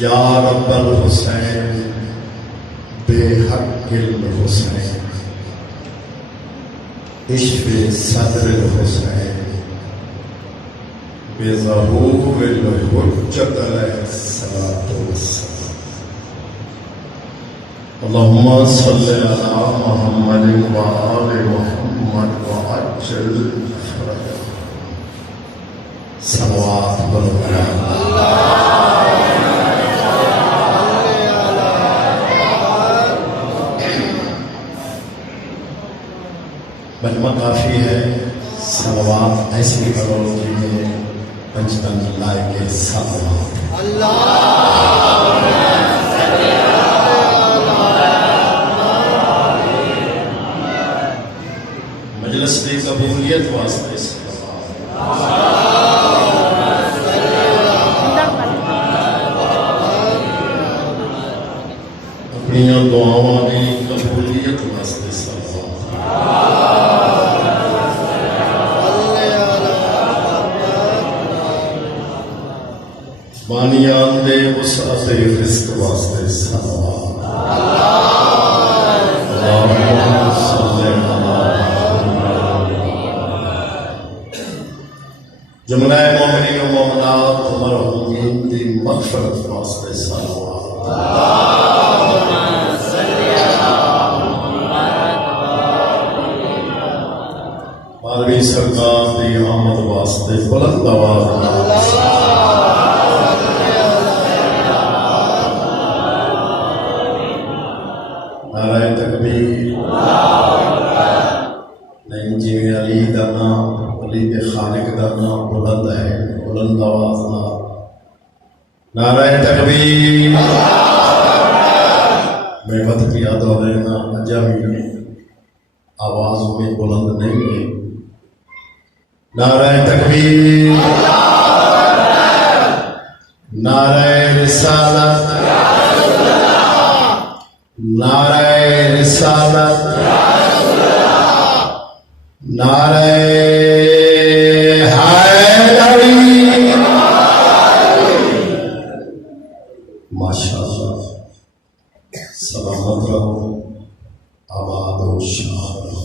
یا رب الحسین بے حق الحسین عشق صدر الحسین بے ظہور الحجت علیہ الصلاۃ والسلام اللہم صلی علی محمد وآل محمد وعجل فرجہ صلوات برکات مجمع کافی ہے، صلوات ایسی کرو کہ پنجتن لائے کے صلوات مجلس کی قبولیت واسطے اپنی دعاؤں کی قبولیت واسطے بانیان دے وسعت رزق واسطے صلوات اللہم صلی جملہ مومنین و مومنات مرحومین دی مغفرت واسطے صلوات اللہم صلی مولوی سرکار دی آمد واسطے بلند آواز نعرہ تکبیر نہیں جی علی دا نام علی کے خالق دا نام بلند ہے، بلند آواز نعرہ تکبیر میں وقت کی یاد ہو رہے نا اجامی آواز میں بلند نہیں ہے، نعرہ تکبیر نعرہ رسالت نعرہ رسالت نعرہ حیدری ماشاءاللہ سلامت رہو، آباد و شاد رہو۔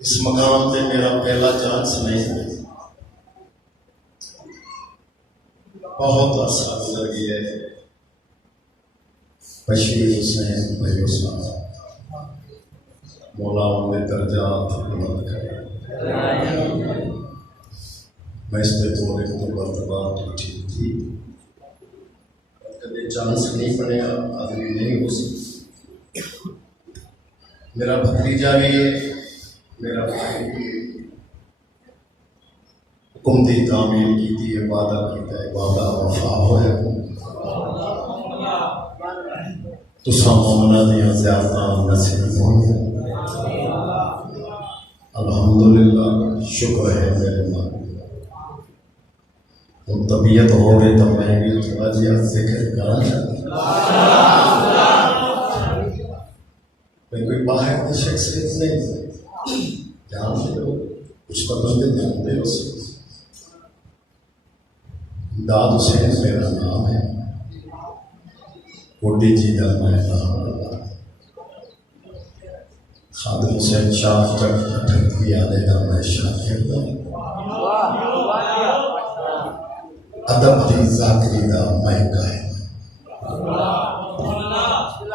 اس مقام پہ میرا پہلا چانس نہیں ہے، بہت عرصہ گزر گیا ہے۔ بشیر حسین بھائی حسین مولا ان درجات بلند کرے۔ میں اس پہ تو ایک دو مرتبہ ٹھیک تھی، کبھی چانس نہیں پڑے، آدمی نہیں ہو سکتی۔ میرا بھتیجا بھی ہے، میرا بھائی بھی ہے، حکومتی تعمیر کی تھی، وعدہ کیتا ہے، وعدہ وفا ہوئے تو سامنا دیا زیادہ نصیب ہوئے۔ الحمدللہ شکر ہے میرے ماں، تو طبیعت ہو گئی تو میں بھی تھوڑا جہا ذکر کرنا چاہتا ہوں۔ میں کوئی باہر کی شخصیت نہیں، جانتے ہو کچھ پتہ نہیں جانتے ہو سکتے۔ داد حسین میرا نام ہے، کوٹی جی کا میں نام خادم حسین شاہ تک بھی آنے کا میں شاکر ہوں۔ ادب دی ذاکری دا میں قائم،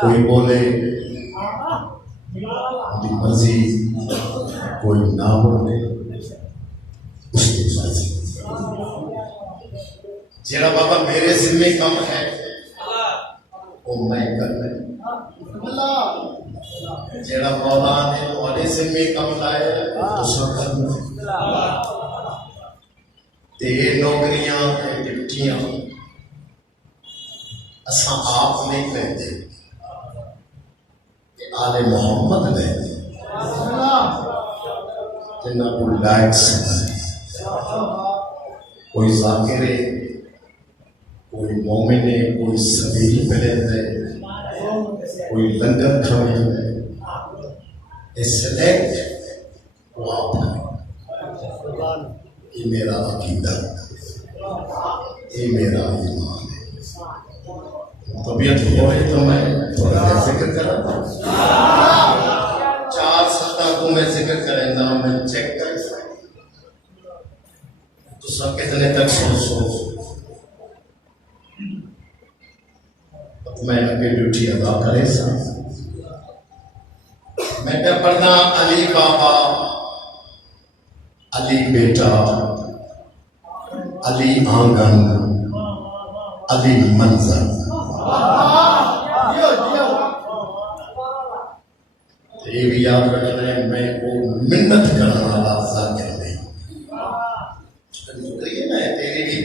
کوئی بولے دی مرضی، کوئی نہ بولے اس کی مرضی۔ جیڑا بابا میرے ذمہ کم ہے وہ میں کر رہے، جیڑا مولا نے والے ذمہ کم لائے دوسرا کرنا۔ تے نوکریاں تے ڈپٹیاں اساں آپ نہیں لیندے، آل محمد لیندے، جنہاں کو لائق سمجھے۔ کوئی ذاکر ہے، کوئی مومن ہے، کوئی سبیل پلند ہے، کوئی لنگر کھڑے ہے، سلیکٹ وہ آپ ہے۔ یہ میرا عقیدہ ہے۔ یہ میرا ایمان ہے۔ طبیعت ہو رہی تو میں تھوڑا دیر ذکر کرا 4 سطح کو میں ذکر کریں گا، میں چیک کر تو سب کتنے تک سو میں اپنی ڈیوٹی ادا کرے سا میں کیا پڑھنا علی بابا، علی بیٹا، علی آنگن، علی منظر۔ یہ بھی یاد رکھنا ہے میں کو منت کرنا والا ذاکر نہیں، میں تیری بھی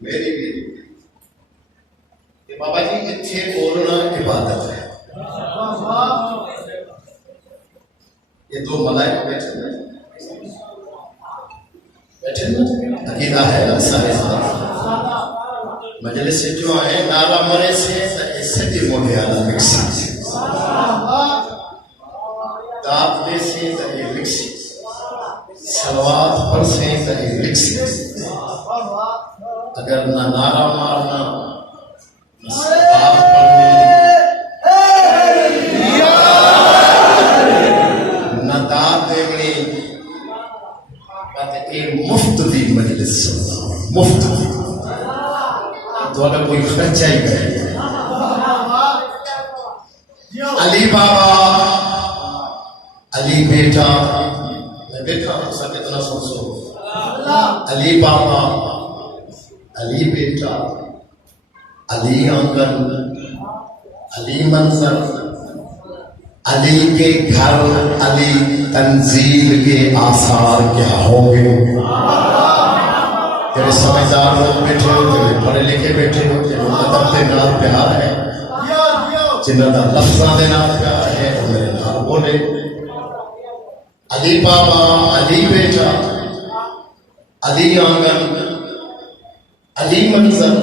میری بھی کہ بابا جی اتھے بولنا عبادت ہے۔ یہ 2 ملائک بیٹھے عقیدہ ہے نا سارے ساتھ مجلس سے جو آئے نالا مرے سے اس سے بھی موڑے آلا مکسی دات لے سے تاکہ مکسی سلوات پر سے تاکہ مکسی اگر نہ نعرہ مارنا نہ سلوات پڑھنے نہ دات دیونی کہ مفت دی مجلس سننا مفت دی دوڑا کوئی خرچہ ہی کرے علی بابا، علی بیٹا، میں بیٹھا ہوں سب اتنا سو علی بابا، علی بیٹا، علی آنگن، علی منظر، علی کے گھر، علی تنزیل کے آثار کیا ہوں گے؟ تیرے سمجھدار لوگ بیٹھے ہو، تیرے پڑھے لکھے بیٹھے ہو، جنہوں کا ادب دے نال پیار ہے، جنہوں کا لفظاں دے نال پیار ہے، وہ میرے نال بولے علی بابا، علی بیٹا، علی آنگن، علی منظر۔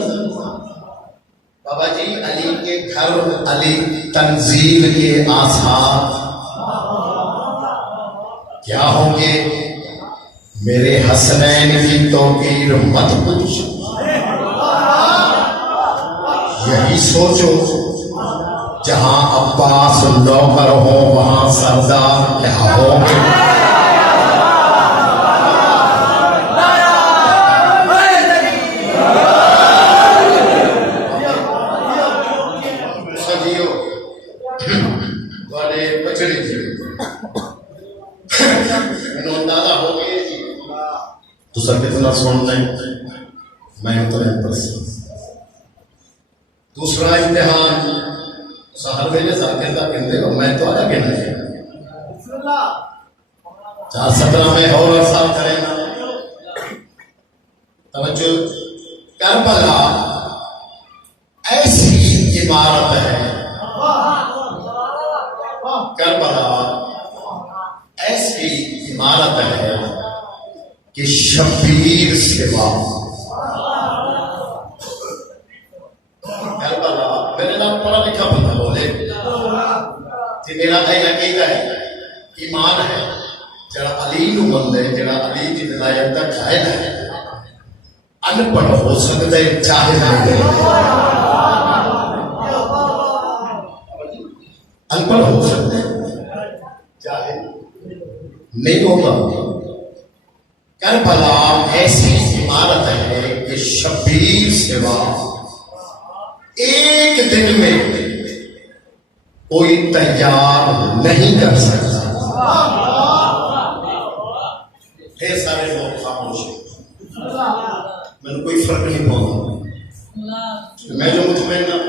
بابا جی علی کے گھر، علی تنزیل کے آثار کیا ہوں گے؟ میرے حسنین کی توقیر مت پوچھ، یہی سوچو جہاں عباس نوکر ہو وہاں سردار کیا ہوں گے؟ تو سب کتنا سن لیں میں اتنے پرس دوسرا امتحان سہر ویلے ذاکر کا کہندے ہو میں تو آیا کہ نہیں 417 میں اور عرصہ کریں گا توجہ کربلا ایسی عمارت ہے، کربلا ایسی عمارت ہے کہ شبیر سوا کربلا میرے نام پڑھا لکھا بندہ بولے کہ میرا عقیدہ ہے ایمان ہے جڑا علی نو بندے جڑا علی کی ولایت کا قائل ہے ان پڑھ ہو سکتا ہے چاہے نہیں ان پڑھ ہو سکتا ہے چاہے نہیں ہوگا۔ کربلا ایسی عمارت ہے کہ شبیر سوا ایک دن میں کوئی تیار نہیں کر سکتا۔ ڈھیر سارے لوگ خاموش ہیں، میں نے کوئی فرق نہیں پاؤں میں جو مطمئن ہوں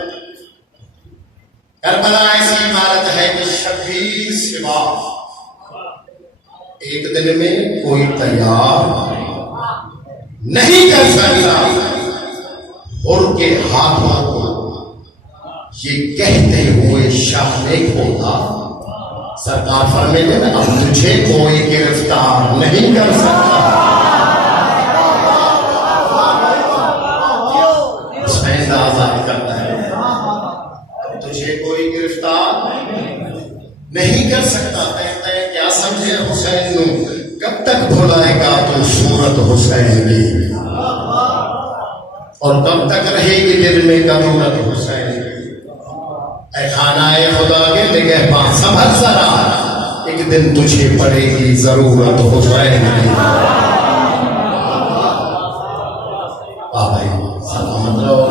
کربلا ایسی عمارت ہے کہ شبیر سوا ایک دن میں کوئی تیار نہیں کر سکتا۔ اور کے ہاتھوں کو یہ کہتے ہوئے شاہ نے کھولا سرکار فرماتے ہیں اب تجھے کوئی گرفتار نہیں کر سکتا۔ حسین آزاد کرتا ہے اب تجھے کوئی گرفتار نہیں کر سکتا۔ کہتا ہے کیا سمجھے حسین نو کب تک بھلائے گا تو صورت حسین کی؟ اور کب تک رہے گی دل میں کدورت حسین؟ اے خانہ خدا کے نگہباں سنبھل ذرا، ایک دن تجھے پڑے گی ضرورت حسین کی۔ بھائی سلامت رہو،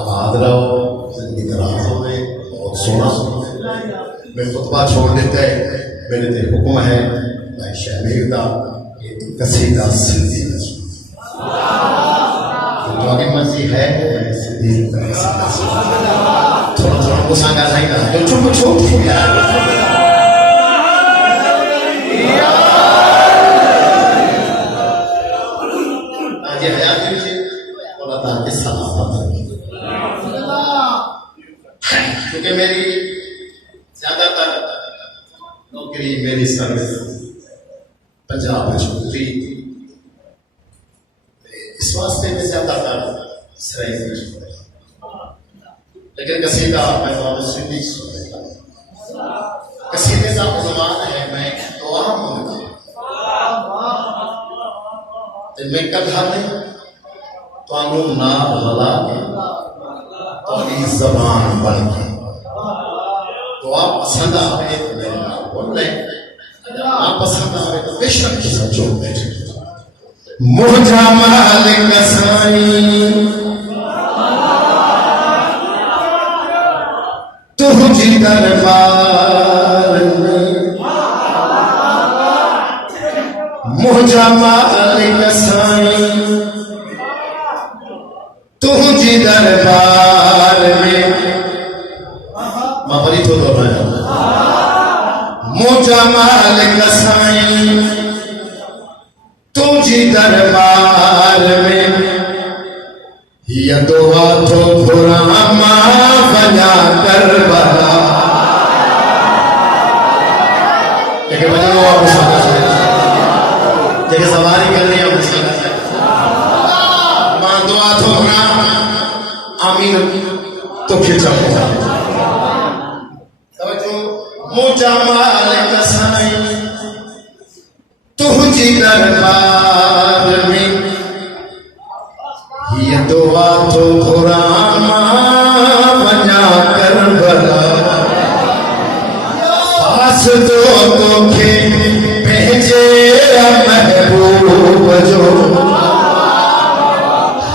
آباد رہو، زندگی دراز ہوئے، بہت سونا میں خطبہ چھوڑ دیتا ہے، میرے تے حکم ہے میں شہمیر دا یہ قصیدہ سندھی تو آگے مرضی ہے میں سندھی کا قصیدہ تھوڑا تھوڑا کو سانگا سائیں گا جو چپ چھوٹ گیا آج یہ حیات مجھے اللہ تعالیٰ کے سلامت کیونکہ میری زیادہ تر نوکری میری سروس پنجاب میں ہوئی، اس واسطے میں زیادہ تر سرائی میں لیکن قصیدہ میں تو سندھی سنتا قصیدے کا زبان ہے، میں دعا مانگتا میں کدھا نہیں تو نام للا کے تو زبان بن کے دعا پسند آئے تو میرے نام بول لیں، اگر آپ پسند آئے تو بے شک سمجھو بیٹھے مجھا مالک سائیں تجھے دربار میں، مجھا مالک سائیں تجھے دربار میں، مابری تو دو رہا ہے مجھا مالک سائیں تجھے دربار میں، یہ دعا تو پراما بنا کر بنا لیکن بجھے وہ آپ مساقہ سے دیکھیں سواری کر رہی ہے مساقہ سے ماں دعا تو پراما آمین تو کھچا ہوا مجھا مالک سائیں تجھے دربار میں، یہ دعا تو پراما بنا کر بنا حسدوں کو بھیجے محبوب جو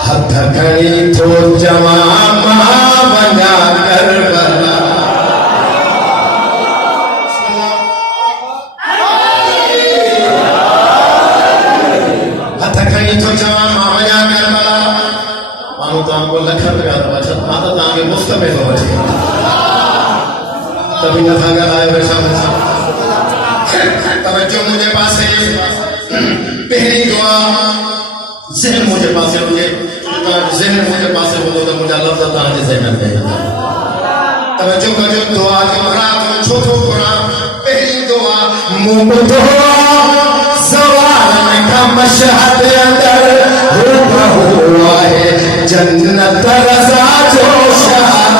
ہتھ کھڑی تو جمامہ بنا کر بنا ہتھ کھڑی تو جمامہ بنا کر بنا مانو تو ہم کو لکھر لگا دو اچھا ماتا تو آگے مستمع ہو بچے تبھی نفع کر آئے بشا بچا توجہ مجھے پاس ہے پہلی دعا ذہن مجھے پاس ہے ذہن مجھے پاس ہے بولو تو مجھے لفظ تھا آج ذہن میں توجہ کا جو دعا کے مراد چھوٹو قرآن پہلی دعا منہ دعا زوال کا مشہد اندر ہوا ہے جنت رضا جو شہر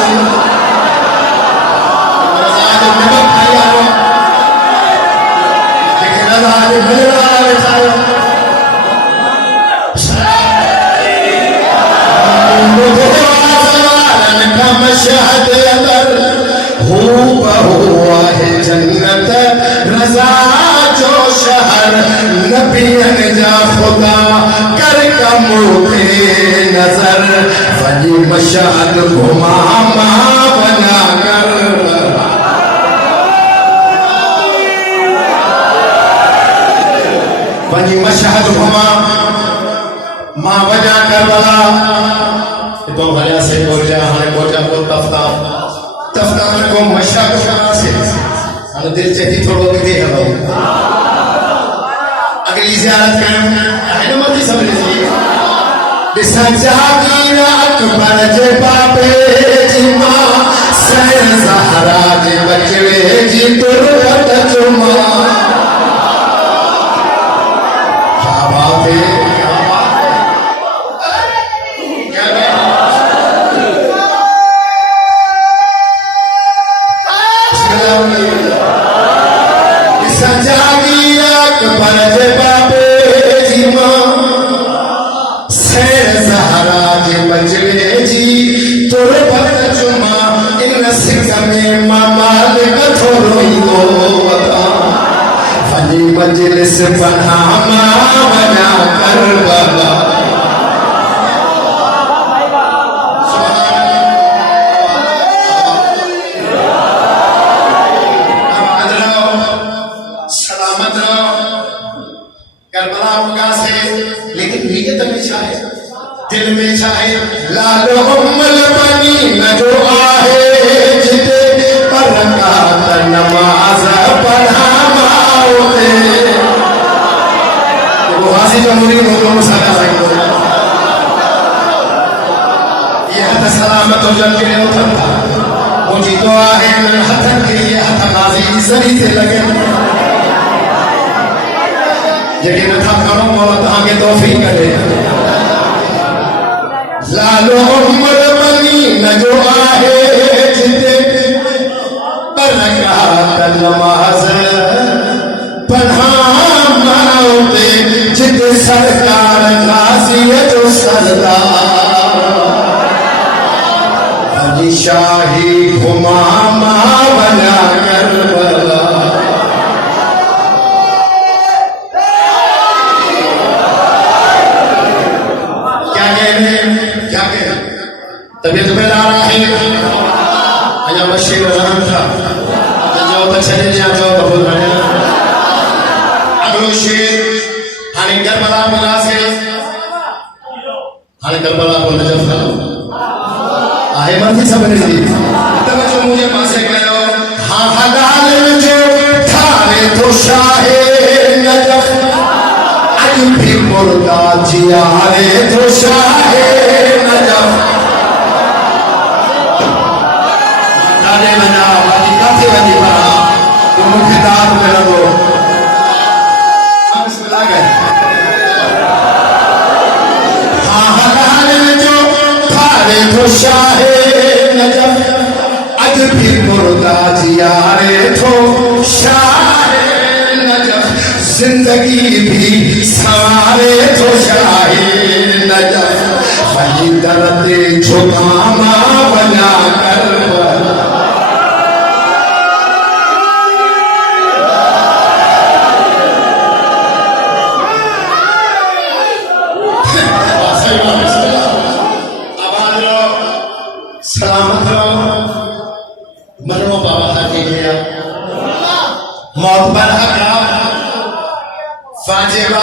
رضا جو نمک کھایا ہو لیکن رضا جو بھلوہ بچایا زوالن کا مشہد اندر ہوا ہے جنت رضا جو شہر نبیان جا خدا کر کموتے نظر فنی مشہد گھماما بنا کر فنی مشہد گھماما ماں بنا کر بلا تو بھلیا سے بول جا ہمیں بوچا کو تفتہ میں کو مشہد گھمانا سے ہمیں دل چہتی تھوڑو بھی دے ہلو اگلی زیارت کریں اہل مرضی سب لیجیے بسجادین اکبر جے باپے جی ماں سین زہرا جے بچوے جی تربت چما کیا بات ہے بسجادین اکبر جے باپے جی ماں سین زہرا جے مجلس بنا بنا کربلا سلامت کربلا مکا سے، لیکن نیت میں چاہے دل میں چاہے لال امل بنی نہ جو آئے جتے پر رکعت نماز پڑھا ماؤتے وہ غازی جمہوری ملکوں مساقہ سکتے یہ حد سلامت و جن کے لئے اتھتا مجھے تو آئے من حتن کے لیے حد غازی زری تھے لگے یقین تھا کروں مولا آگے توفیق کرے لالو عمر بنی نہ جو آئے جتے پر رکعت نماز پڑھا ماؤتے جتے سرکار غازی جو سردار علی شاہی گھماما بنا کربلا طبیعت میں لا رہا ہے آیا بشیر رحم تھا جو تک چلے جا جو بہت بڑھیا اگلو شیر ہانے کربلا ملا سے ہانے کربلا کو نجف تھا آئے مرضی سب نے دی تب جو مجھے پاسے گئے ہاں حلال جو تھارے تو شاہ نجف علی بھی مردہ جیارے تو شاہ نجف شاہ نجف اج بھی مردہ جیارے تو شاہ نجف زندگی بھی سوارے تو شاہ نجف خلی درد جھکاما بنا کربلا سلامت مرمو بابا حقی گیا موت پر حقا فاجبہ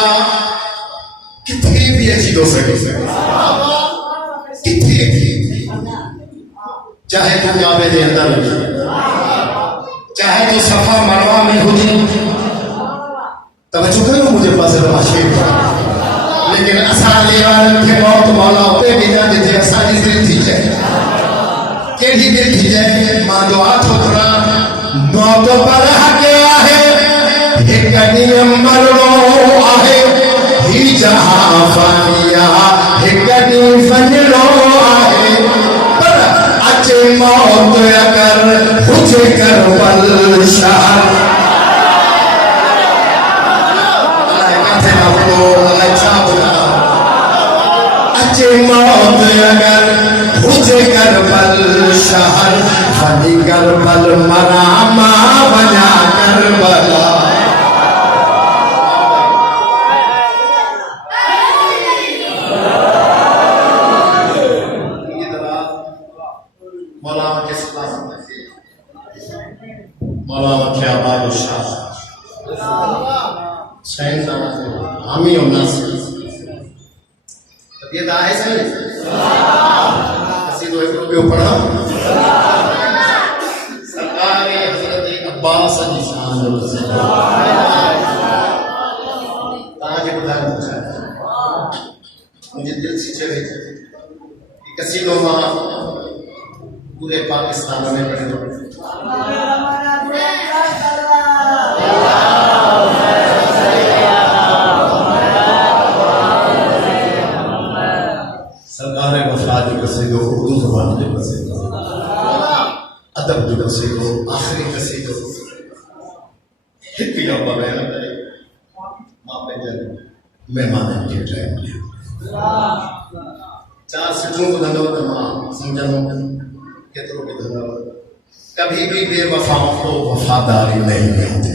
کتنی بھی اچھی ہو سکے کتنی بھی چاہے تو کعبے دے اندر چاہے تو صفا مروہ میں ہوتی توجہ کرو مجھے پاس رماشیر لیکن اسان لیوان کے موت مولا پہ بھی جا دیتے اسانی دل تھی جائے کیڑی دل تھی جائے ماں دعا ٹھکرا موت پر حق آہے ایک نیم مرو آہے ہی جہاں فانیا ایک نیم فنلو آہے پر اچھے موت اگر مجھے کربل شہر اچھے موت اگر مجھے کربل شہر فنی کربل مراما بنا کربلا مولانا کے سلام مولانا کے آباد شاہ شہن حامی اور ناصر طبیعت آئے صحیح حسید و حکروں پہ پڑھا سرکار حضرت عباس علی شان تاکہ بتا پوچھا مجھے دل سے چلے کہ کسی لوگ پورے پاکستان میں پڑھے سرکار وفات جو قصیدو اردو زبان جو قصیدو ادب جو قصیدو آخری قصیدو ہت یا بیان کرے ماں پہ جائے مہمان کے ٹائم لیا چار سٹوں کو دھنو تو ماں سمجھنو کتروں کے دھنو کبھی بھی بے وفاؤں کو وفاداری نہیں ملتی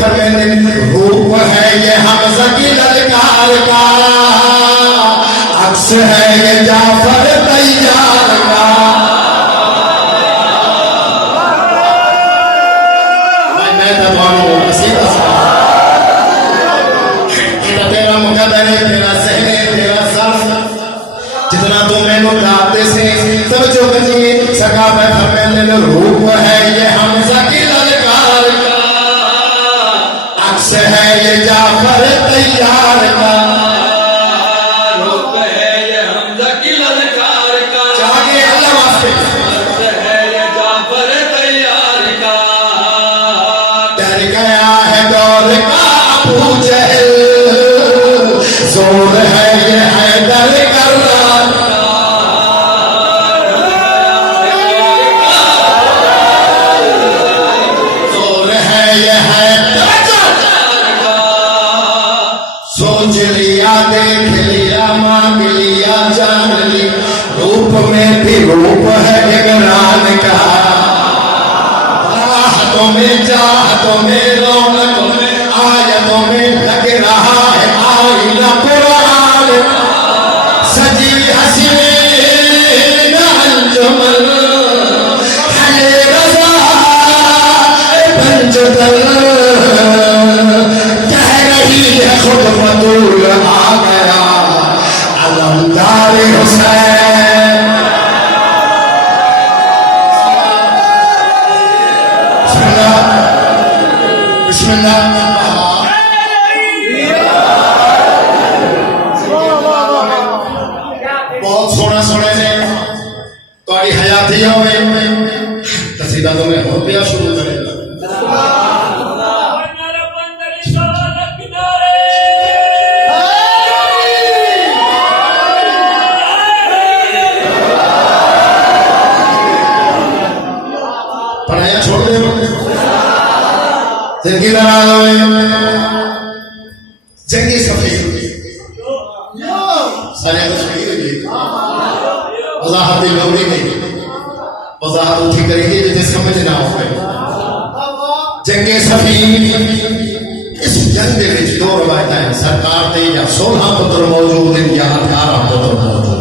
فرمیندے روپ ہے یہ حمزہ کی للکار کا، عکس ہے یہ جعفر تیار کا. میں تمہاروں قصیدہ سا تیرا مقدر ہے، تیرا ذہن ہے، تیرا سر جتنا تم میں نے گاتے سے توجہ کریے. سرکار میں فرمیندے روپ ہے یہ حمزہ کی للکار کا، عکس ہے یہ جعفر تیار کا. روپ ہے یہ حمزہ کی للکار کا، چاہیے اللہ واسطے عکس ہے یہ جعفر تیار کا. ڈر گیا ہے دور کا ابو جہل، زور ہے یہ حیدر کرار کا. زور ہے یہ حیدر کا. سوچ لیا دیکھ لیا مانگ لیا جان لی، روپ میں بھی روپ ہے عمران کا. راحتوں میں چاہتوں میں رونقوں میں آیتوں میں لگ رہا ہے آئینہ قرآن. سجی حسین انجمن ہے رضا پنجتن، کہہ رہی ہے خود بطول آ گیا علمدار حسین. بسم اللہ. بہت سونا سونے نے تاری حیاتی ہوئے قصیدہ تو میں ہو پیا شروع کرے گا. پڑھایا چھوڑ دے زندگی لڑا ہوئے جنگی سفیر سارے تشریح ہوئی وضاحت لوری نہیں، وضاحت اٹھی کرے گی جسے سمجھ نہ ہو پائے. جنگی سفیر اس جنگ دے وچ دو روایتاں ہیں، سرکار تے یا 16 پتر موجود ہیں یا 18 پتر موجود ہیں.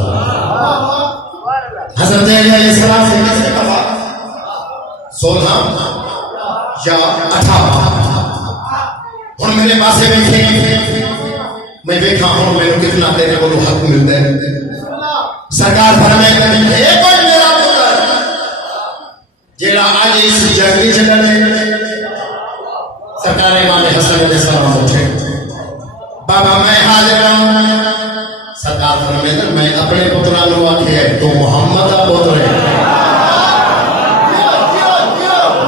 حضرت علیہ السلام سے کس نے کہا 16 یا 18. ہن میرے پاسے بیٹھے میں دیکھا ہوں میرے کتنا تیرے کو حق ملتا ہے. سرکار فرمائے کہ اے کوئی میرا پتر جیڑا آج اس جنگ وچ لڑے. سرکار امام حسن علیہ السلام اٹھے، بابا میں حاضر ہوں. سرکار فرمائے میں اپنے پتراں نو آکھیا تو محمد دا پتر ہے.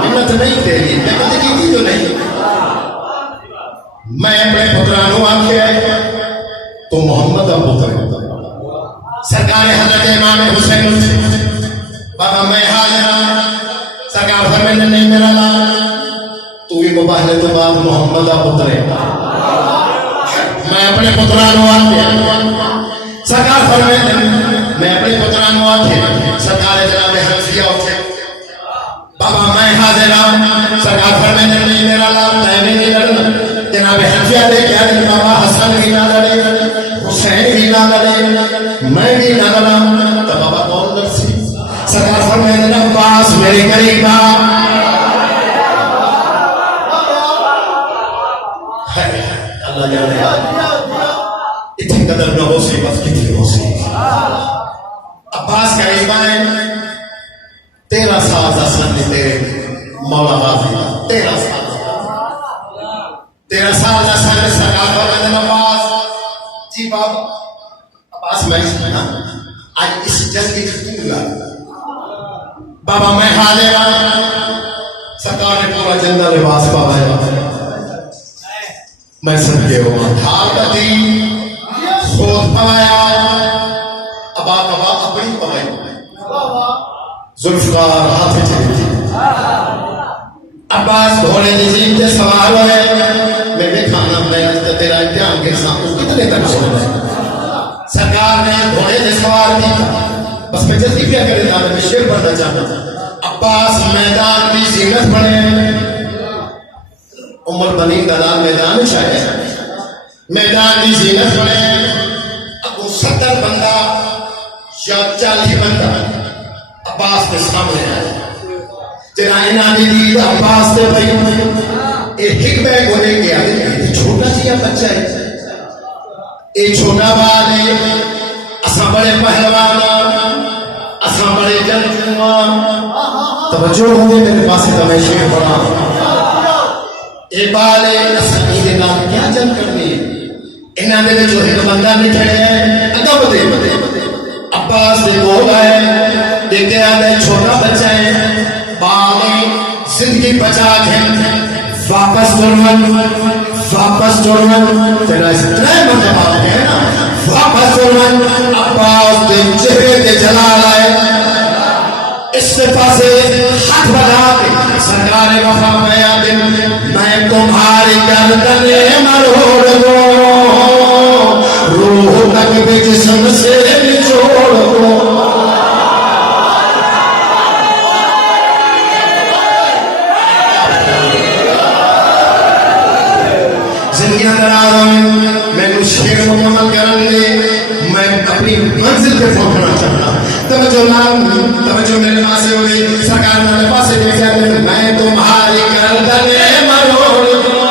منت نہیں تیری میں کدی کیتی تو نہیں. میں اپنے پتراں نو آکھیا تو محمد دا پتر ہے. سرکار حضرت امام حسین بابا میں حاضر ہوں. سرکار فرمائے نہیں میرا نام تو بھی مباہلے تو بعد محمد دا پتر ہے. میں اپنے پتراں نو آکھیا. سرکار فرمائے میں اپنے پتراں نو آکھیا. سرکار جناب حنفیہ اٹھے، بابا میں حاضر ہوں. سرکار فرمائے نہیں میرا نام میں نہیں لڑنا. جناب حنفیہ دے کہہ رہے بابا حسن بھی نہ لڑے، حسین بھی نہ لڑے، میں بھی نہ لڑا. تو بابا کون لڑ سی؟ سرکار فرمائے عباس میرے قریب آ. اللہ جانے اتنی قدر نہ ہو سی بس کتنی ہو سی. عباس قریب آئے. 13 سال کا سن تیرے مولا غازی 13 سال 13 سال کا سن. سرکار فرمائے عباس جی بابا. عباس میں سنا آج اس جنگ کی ختم ہوا. بابا میں حاضر ہوں. سرکار نے پورا جنگا لباس پایا. میں سن کے ہوا ڈھال بدی خود پایا. ابا بابا اپنی پائی ذوالفقار ہاتھ چلی تھی. عباس گھوڑے کی زین سے سوار ہوئے. میں بھی کھانا میں تیرا امتحان کے سامنے کتنے تک چھوڑ رہے. سرکار نے گھوڑے سے سوار کیا. بس میں جلدی کیا کرے تھا میں شیر پڑھنا چاہتا. عباس میدان کی زینت بنے عمر بنی دلال میدان چاہے میدان کی زینت بنے ابو 70 بندہ یا 40 بندہ عباس کے سامنے آئے تیرا انہاں دی عباس دے بھائی ایک بیگ ہونے کے آئے چھوٹا سیا بچہ ہے ایک چھوٹا بال ہے اساں بڑے پہلوان اساں بڑے جنگجوان توجہ ہوگی میرے پاس تمہیں شیر پڑھا اے بال ہے اساں دے نال کیا جنگ کرنی ہے انہاں دے جو ایک بندہ نکھڑے ہیں اگا بدے عباس دے کول ہے دیکھتے آدھے چھوٹا بچہ ہے بال زندگی بچا کے واپس جڑون تیرا اس طرح مرتبہ ہے نا واپس جڑون عباس دے چہرے تے جلال آئے اس سے پاسے ہاتھ بڑھا کے سرکار وفا میں تمہاری گردن مروڑ دوں روح تک بھی جسم سے نچوڑ دوں شیر مکمل کرنے میں اپنی منزل پہ پہنچنا چاہتا توجہ میرے پاس ہوگی سرکار میرے پاس میں تمہاری گردن مروڑ دوں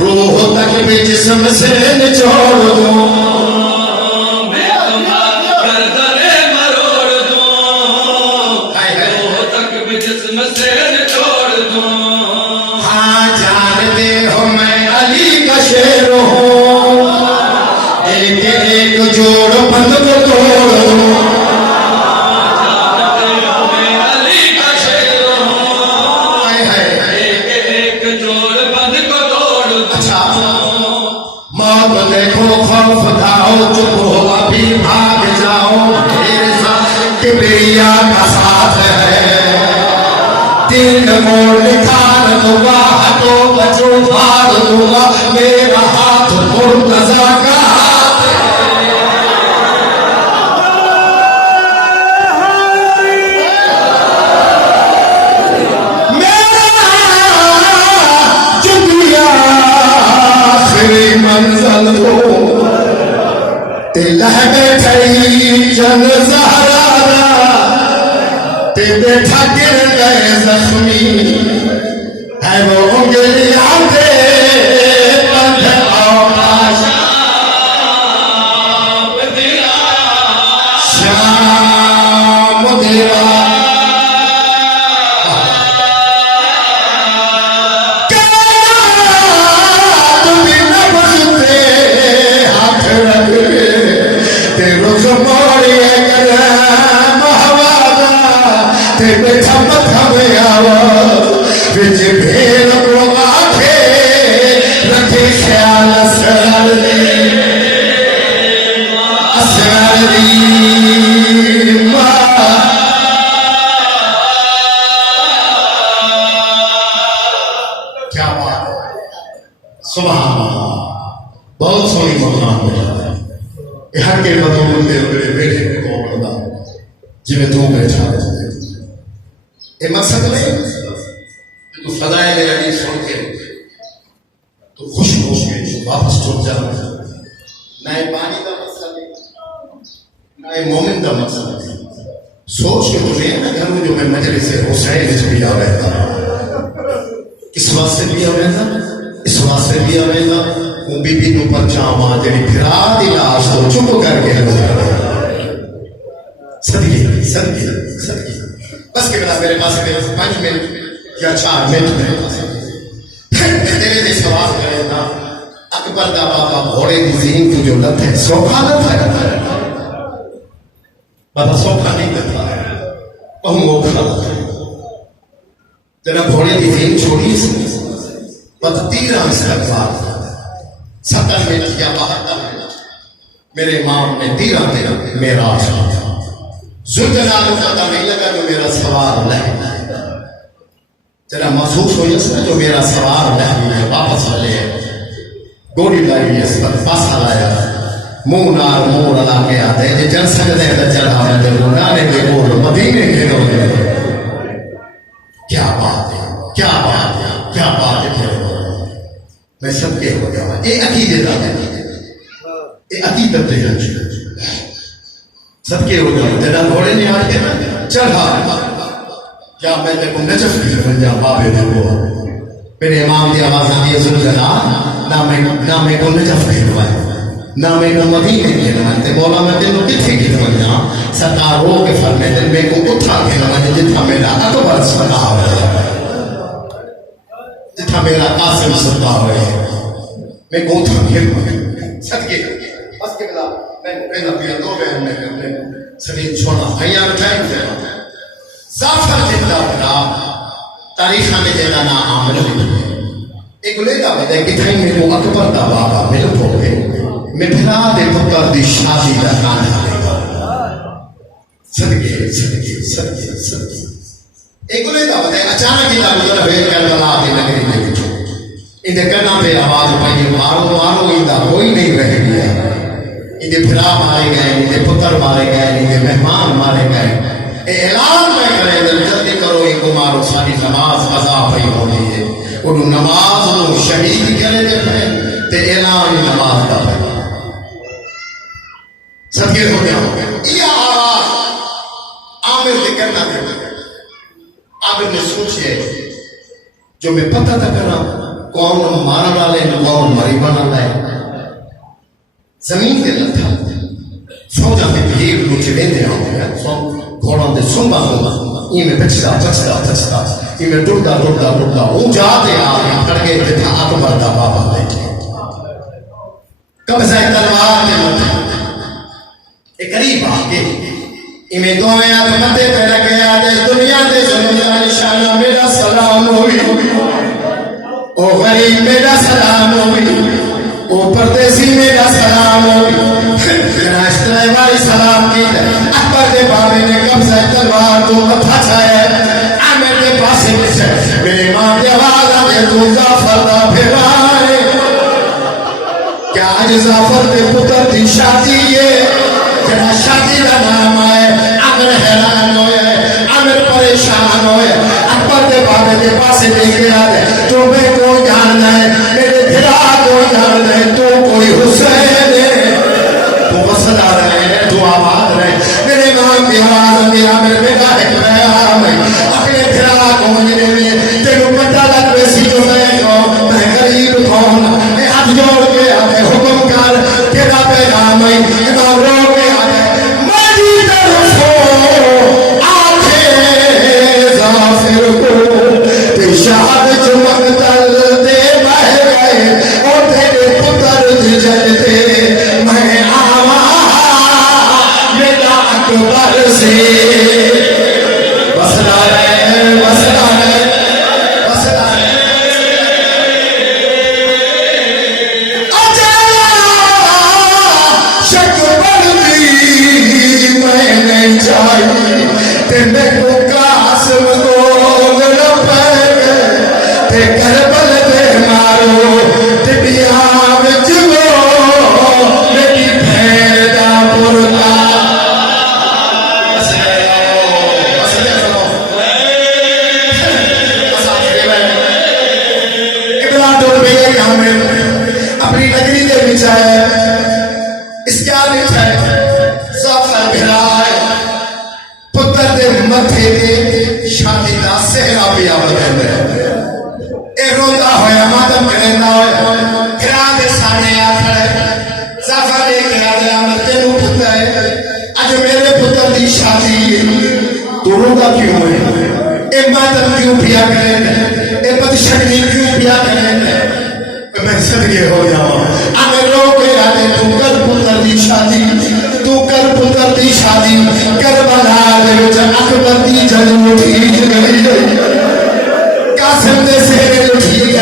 روح تک بھی جسم سے نچوڑ دوں میں تمہاری گردن مروڑ دوں روح تک بھی جسم سے نچوڑ دوں ہاں جانتے ہو میں علی کا شیر ہوں ایک جوڑ بند کو توڑ دوں میں علی کا شیر ہوں ایک جوڑ بند کو توڑ دوں اچھا موت دیکھو خوف کھاؤ چپ ہو ابھی بھاگ جاؤ میرے ساتھ کبریا کا ساتھ ہے تین موڑ نکال دوں گا ہاتھوں بچوں پھاڑ دوں گا میرا ہاتھ مرتضیٰ کا منزل ہو تے لہ بیٹھئی جن زہرا تے بیٹھا گر گئے زخمی ہے وہ انگلیاں دے بندھ آواز شام دیرا بہت سونی مقام بیٹھا ہے ہر کے بدوں بندے بڑے بیٹھے کو بندہ جی میں تو بیٹھا یہ مقصد نہیں تو فضائل علی سن کے تو خوش ہو کے واپس ٹوٹ جانا نہ پانی کا مسئلہ نہیں نہ مومن کا مسئلہ نہیں سوچ کے تمہیں نا گھر میں جو میں مجلس حسین بھی آ رہتا اس واسطے بھی آ رہتا اس واسطے بھی آ رہتا وہ بی بی تو پر جاما جنی پھرا دی لاش تو چپ کر کے صدقی بس کے بلا میرے پاس 5 منٹ یا 4 منٹ میرے پاس پھر تیرے دے سوال کرے نا اکبر دا بابا گھوڑے دی ذہن تو جو لت ہے سوکھا لت ہے بابا سوکھا نہیں کرتا ہم وہ کھا لت ہے جناب گھوڑے دی ذہن چھوڑی سی بس 13 استغفار 70 منٹ یا 72 منٹ میرے امام نے 13 میرا زلجلال کا نہیں لگا جو میرا سوار نہیں تیرا محسوس ہو جس جو میرا سوار نہیں ہے واپس لے گوڑی لائی اس پر پاسا لایا منہ نار مور لا کے آتے ہیں جن سکتے ہیں چڑھا میں دے گنانے دے گول مدینے کے دو دے کیا بات ہے کیا بات ہے میں سب کے ہو گیا یہ عقیدے دا یہ عقیدت دے سب کے ہو گیا تیرا گھوڑے نہیں آ کے چڑھا کیا میں تے کو نجف کی بن جا بابے دے کو میرے امام دی آواز آتی ہے زلزلہ نہ میں کو نجف کی بن نہ میں کو مدینے کی بن تے مولا میں تینوں کتھے کی بن جا سرکار رو کے فرمے دل میں کو اٹھا کے بن جتھا میرا اکبر سنا ہوئے جتھا میرا قاسم سنا ہوئے میں کو اٹھا کے بن صدقے بس کے بلا میں پہلا پیا دو بہن میں کرنے سلیم چھوڑا بھائیاں بٹھائیں گے زعفر زندہ بنا تاریخ میں جینا نا عامل ایک لیدہ میں دے کتھائی میں کو اکبر دا بابا مل پھوڑے میں بھرا دے پتر دی شادی دا کانا لے گا صدقے ایک لیدہ میں دے اچانک ہی گزر ہوئے کربلا دی نگری میں بچو ان دے کرنا پہ آواز پائی مارو ان دا کوئی نہیں رہ گیا ان دے بھرا مارے گئے ان دے پتر مارے گئے ان دے مہمان مارے گئے اعلان میں کریں دل جلدی کرو ایک مارو ساری نماز قضا پئی ہونی ہے انہوں نماز انہوں شہید کرے دے پھر تے اعلان نماز دا پئی صدقے ہو گیا یہ آواز عامر دے کرنا دے عامر نے سوچے جو میں پتہ تھا کرنا کون مارا ڈالے کون مری بنا لائے زمین دے لتھا سوچا میں بھیڑ مجھے لیندے آؤں گھوڑوں دے سنبا یہ میں بچتا یہ میں ٹوٹا اون جاتے آگے پڑ گئے جتھا اکبر دا بابا بیٹھے قبضہ تلوار کے مدھے ایک قریب آگے یہ میں دوئے آتے مدھے پہ لگے آتے دنیا دے جنیا نشانہ میرا سلام ہوئی او غریب میرا سلام ہوئی او پردیسی میرا سلام ہوئی راشتہ والی سلام کی اکبر دے بابے نے قبضہ تلوار تو متھا چھایا عامر دے پاسے بچے میرے ماں دے آواز آگے تو زعفر دا پھیرائے کیا آج زعفر دے پتر دی شادی ہے جنا شادی دا نام آئے عامر حیران ہوئے عامر پریشان ہوئے اکبر دے بابے دے پاسے دیکھے آگے تو میں کوئی جاننا ہے میرے بھرا کوئی جاننا ہے تو کوئی حسین ہے صدا رہے تو آباد رہے میرے امام کی آواز میرا میرے بیٹا ہے پیام اپنے بھرا کو میرے لیے تیرو پتہ لگ ویسی جو میں غریب کون میں ہاتھ جوڑ کے آتے حکم کر تیرا پیغام امام رو کے آتے مجی طرف ہو آنکھیں زعفر کو پیشاد چمک تل دے بہ گئے اور تیرے پتر جلتے میں اکبر سے وصلہ ہے وصلہ ہے وصلہ ہے اچھا شک بڑھتی میں نہیں چاہی تیرے کو قاسم کو نہ پہ تے کربل دے مارو تے بیاں وچ وہ میری پھیر دا پرتا اپنی نگری دے بچائے اس کیا لکھائے زعفر بھرائے پتر دے متھے دے شادی دا سہرا بھی آباد ہے اے روندہ ہویا ماتم کرندہ ہویا گرا دے سانے آکھڑے زعفر دے گرا دے آمد تینو پتہ ہے اج میرے پتر دی شادی تو روندہ کیوں ہوئے اے ماتم کیوں پیا کریں اے بدشکنی کیوں پیا کریں میں صدقے ہو جاؤں آنے لوگ کے آنے تو کر پتر دی شادی تو کر پتر دی شادی کربلا دے وچ اکبر دی جنگ اٹھی گئی قاسم دے سہرے اٹھی